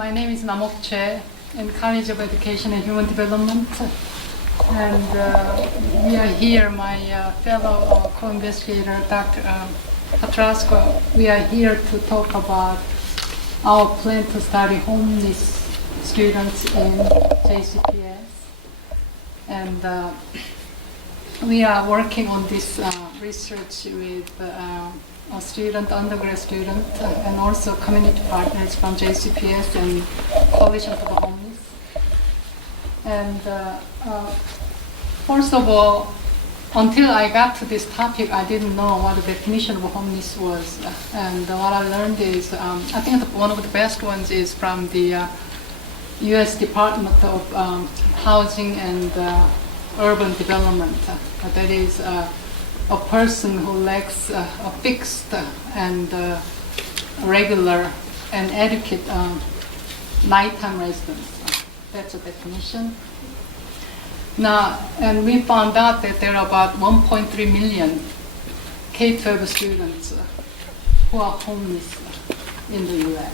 My name is Namok Choi in College of Education and Human Development. And we are here, my fellow co-investigator, Dr. Patrasco, we are here to talk about our plan to study homeless students in JCPS. And we are working on this research with a student, undergrad student, and also community partners from JCPS and Coalition for the Homeless. And first of all, until I got to this topic, I didn't know what the definition of homeless was. And what I learned is, I think one of the best ones is from the U.S. Department of Housing and Urban Development. That is a person who lacks a fixed and regular and adequate nighttime residence. That's a definition. Now, and we found out that there are about 1.3 million K-12 students who are homeless in the U.S.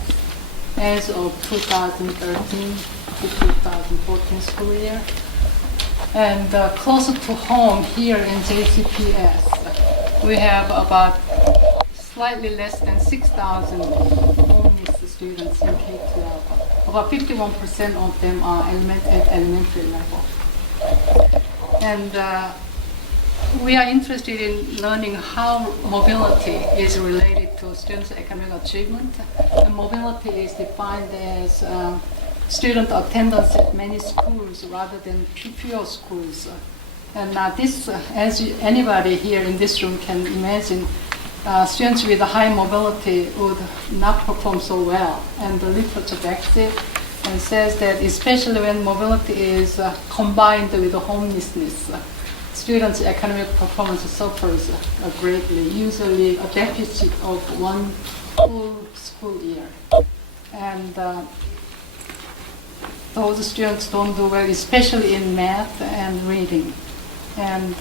as of 2013 to 2014 school year. And closer to home here in JCPS, we have about slightly less than 6,000 homeless students in K-12. About 51% of them are at elementary level. And we are interested in learning how mobility is related to students' academic achievement. And mobility is defined as student attendance at many schools rather than fewer schools. And this, as anybody here in this room can imagine, students with high mobility would not perform so well. And the literature backs it and says that especially when mobility is combined with homelessness, students' academic performance suffers greatly, usually a deficit of one full school year. And those students don't do well, especially in math and reading. And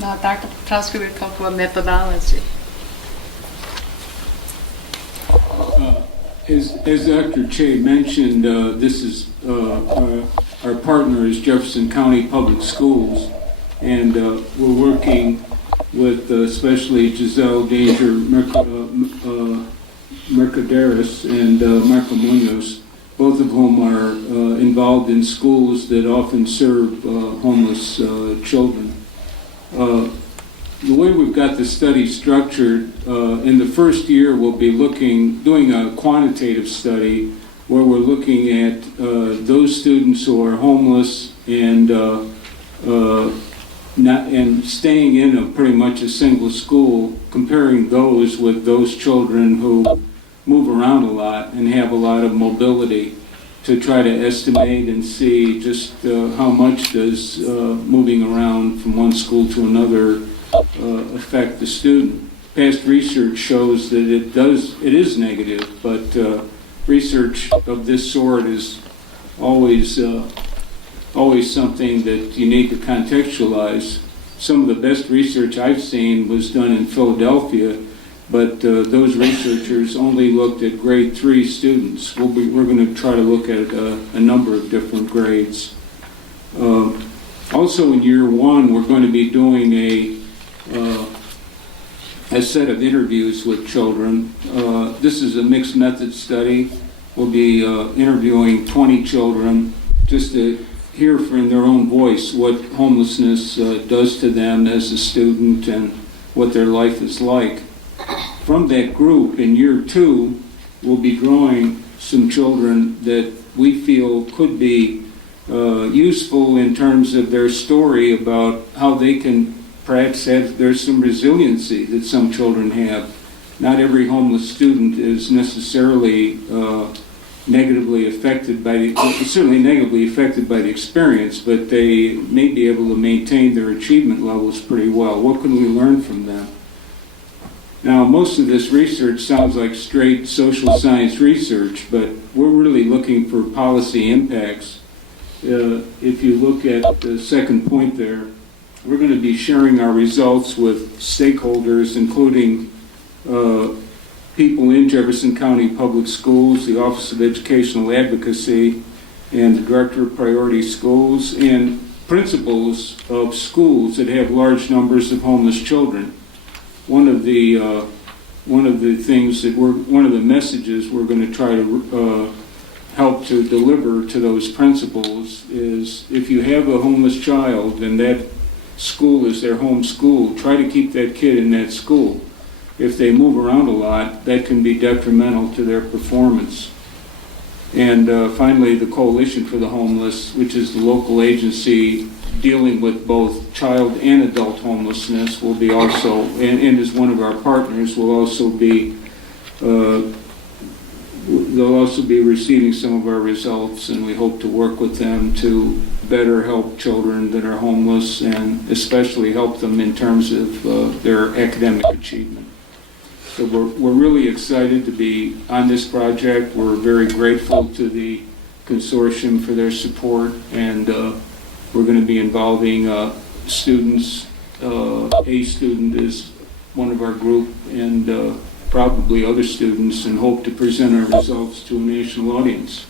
now Dr. Patrasco will talk about methodology. As Dr. Choi mentioned, this is our partner is Jefferson County Public Schools, and we're working with especially Giselle Danger Mercaderes and Marco Munoz, both of whom are involved in schools that often serve homeless children. The way we've got the study structured, in the first year we'll be doing a quantitative study where we're looking at those students who are homeless and staying in pretty much a single school, comparing those with those children who move around a lot and have a lot of mobility, to try to estimate and see just how much does moving around from one school to another affect the student. Past research shows that it is negative, but research of this sort is always something that you need to contextualize. Some of the best research I've seen was done in Philadelphia, but those researchers only looked at grade 3 students. We're going to try to look at a number of different grades. Also in year 1, we're going to be doing a set of interviews with children. This is a mixed method study. We'll be interviewing 20 children just to hear from their own voice what homelessness does to them as a student and what their life is like. From that group, in year 2, we'll be drawing some children that we feel could be useful in terms of their story about how they can perhaps there's some resiliency that some children have. Not every homeless student is necessarily negatively affected by certainly negatively affected by the experience, but they may be able to maintain their achievement levels pretty well. What can we learn from them? Now, most of this research sounds like straight social science research, but we're really looking for policy impacts. If you look at the second point there, we're going to be sharing our results with stakeholders, including people in Jefferson County Public Schools, the Office of Educational Advocacy, and the Director of Priority Schools, and principals of schools that have large numbers of homeless children. One of the messages we're going to try to help to deliver to those principals is, if you have a homeless child and that school is their home school, try to keep that kid in that school. If they move around a lot, that can be detrimental to their performance. And finally, the Coalition for the Homeless, which is the local agency dealing with both child and adult homelessness, will be also, and is one of our partners, will also be, they'll also be receiving some of our results, and we hope to work with them to better help children that are homeless, and especially help them in terms of their academic achievement. So we're really excited to be on this project. We're very grateful to the consortium for their support, and we're going to be involving students. A student is one of our group, and probably other students, and hope to present our results to a national audience.